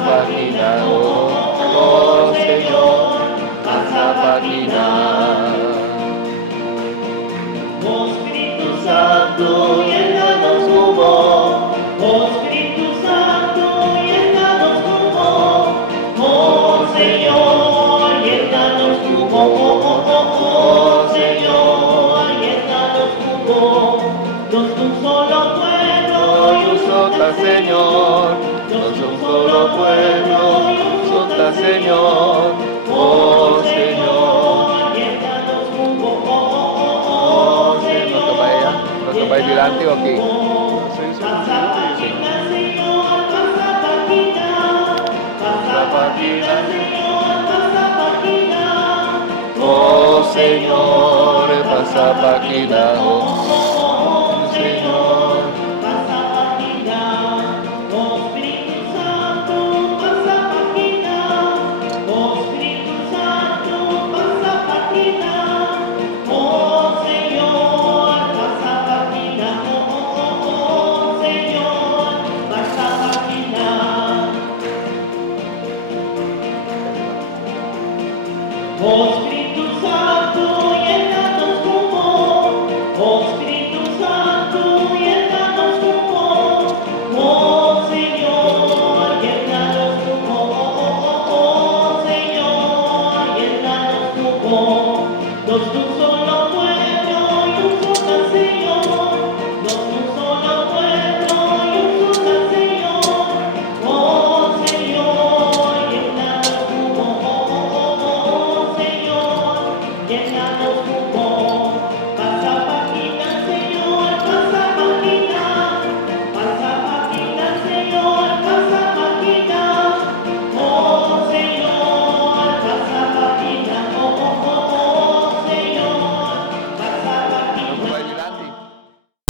página, oh Señor, pasa página. Oh Espíritu Santo, llénanos tu voz. Oh Espíritu Santo, llénanos tu voz. Oh Señor, llénanos tu voz. Oh Señor, llénanos tu voz. Nos un solo pueblo y un solo Señor, Nos un solo pueblo y un solo Señor. Oh Señor, llénanos tu voz. Oh Señor, Magkabay dilante, okay. pasa página, Señor, pasa página. Pasa página, Señor, pasa página. Oh Señor, pasa página, oh